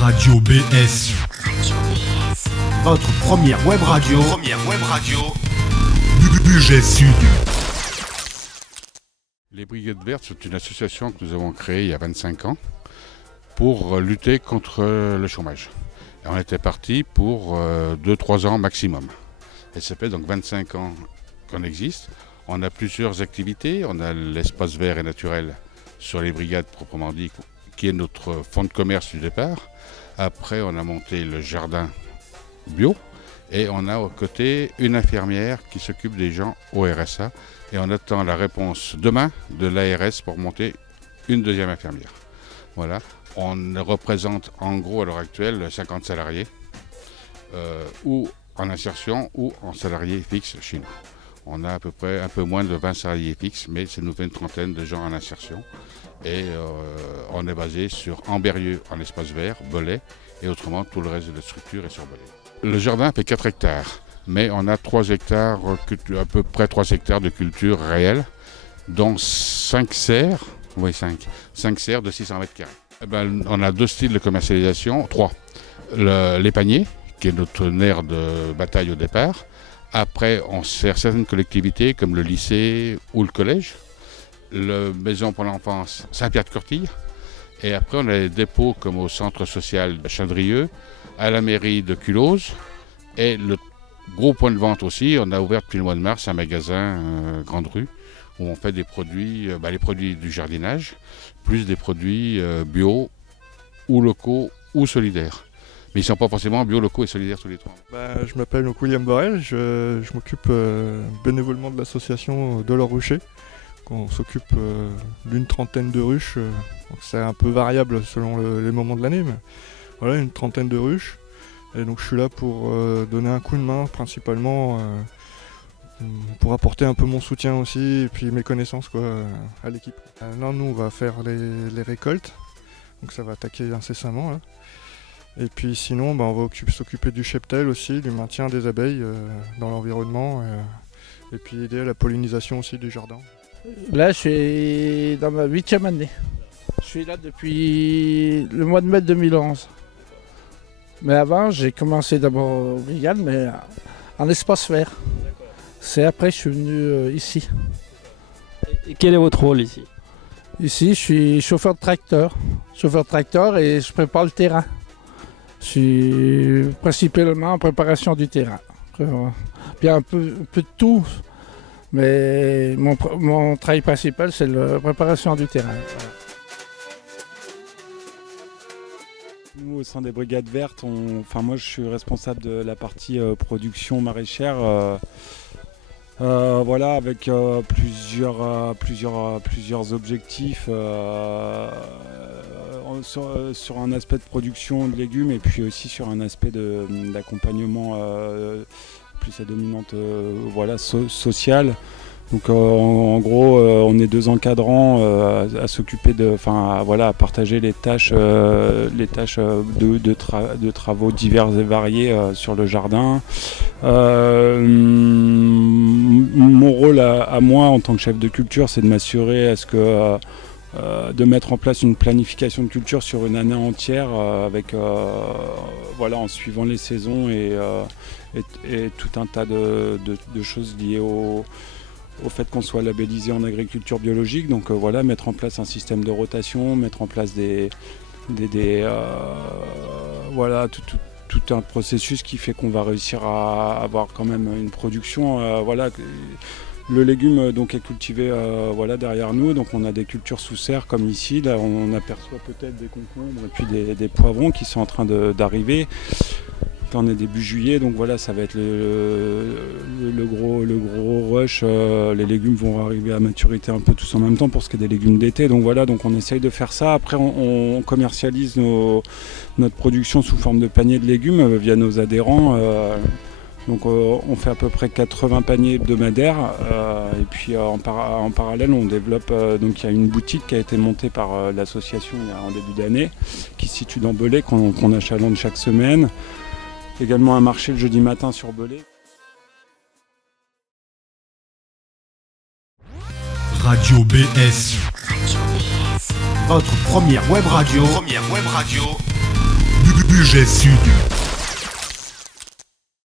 Radio BS. Votre première web radio. Bugey Sud. Les Brigades Vertes, c'est une association que nous avons créée il y a 25 ans pour lutter contre le chômage. Et on était parti pour 2-3 ans maximum. Et ça fait donc 25 ans qu'on existe. On a plusieurs activités. On a l'espace vert et naturel sur les brigades proprement dit, qui est notre fonds de commerce du départ. Après, on a monté le jardin bio et on a aux côtés une infirmière qui s'occupe des gens au RSA. Et on attend la réponse demain de l'ARS pour monter une deuxième infirmière. Voilà. On représente en gros à l'heure actuelle 50 salariés, ou en insertion ou en salariés fixes chez nous. On a à peu près un peu moins de 20 salariés fixes, mais ça nous fait une trentaine de gens en insertion. Et on est basé sur Ambérieux en espace vert, Belay, et autrement tout le reste de la structure est sur Belay. Le jardin fait 4 hectares, mais on a 3 hectares, à peu près 3 hectares de culture réelle, dont 5 serres, oui 5 serres de 600 mètres carrés. Eh ben, on a 2 styles de commercialisation, 3. Les paniers, qui est notre nerf de bataille au départ. Après, on sert certaines collectivités comme le lycée ou le collège, la maison pour l'enfance Saint-Pierre-de-Courtille. Et après, on a des dépôts comme au centre social de Chadrieux, à la mairie de Culose. Et le gros point de vente aussi, on a ouvert depuis le mois de mars un magasin Grande Rue où on fait des produits, les produits du jardinage, plus des produits bio ou locaux ou solidaires. Mais ils ne sont pas forcément bio, locaux et solidaires tous les trois. Je m'appelle William Borel, je m'occupe bénévolement de l'association de l'Or-Rucher. On s'occupe d'une trentaine de ruches, donc c'est un peu variable selon les moments de l'année, mais voilà, une trentaine de ruches. Et donc je suis là pour donner un coup de main principalement, pour apporter un peu mon soutien aussi et puis mes connaissances à l'équipe. Là nous on va faire les récoltes, donc ça va attaquer incessamment là. Et puis sinon on va s'occuper du cheptel aussi, du maintien des abeilles dans l'environnement et puis aider à la pollinisation aussi du jardin. Là je suis dans ma 8e année. Je suis là depuis le mois de mai 2011. Mais avant j'ai commencé d'abord au brigade mais en espace vert. C'est après que je suis venu ici. Et quel est votre rôle ici? Ici je suis chauffeur de tracteur et je prépare le terrain. Je suis principalement en préparation du terrain. Puis un peu de tout, mais mon travail principal c'est la préparation du terrain. Nous au sein des Brigades Vertes, moi je suis responsable de la partie production maraîchère. Voilà, avec plusieurs objectifs sur un aspect de production de légumes et puis aussi sur un aspect d'accompagnement plus à dominante sociale. Donc en gros on est 2 encadrants à s'occuper à partager les tâches de travaux divers et variés sur le jardin. Mon rôle à moi en tant que chef de culture, c'est de m'assurer de mettre en place une planification de culture sur une année entière en suivant les saisons et tout un tas de choses liées au fait qu'on soit labellisé en agriculture biologique. Donc mettre en place un système de rotation, mettre en place tout un processus qui fait qu'on va réussir à avoir quand même une production. Le légume est cultivé derrière nous, donc on a des cultures sous serre comme ici. Là on aperçoit peut-être des concombres et puis des poivrons qui sont en train d'arriver. Là on est début juillet, donc voilà, ça va être le gros rush. Les légumes vont arriver à maturité un peu tous en même temps pour ce qui est des légumes d'été. Donc voilà, donc on essaye de faire ça. Après on commercialise notre production sous forme de paniers de légumes via nos adhérents. Donc on fait à peu près 80 paniers hebdomadaires et puis en parallèle on développe, donc il y a une boutique qui a été montée par l'association en début d'année qui se situe dans Belay, qu'on achalandre chaque semaine. Également un marché le jeudi matin sur Belay. Radio BS. Votre première web radio. Budget Sud.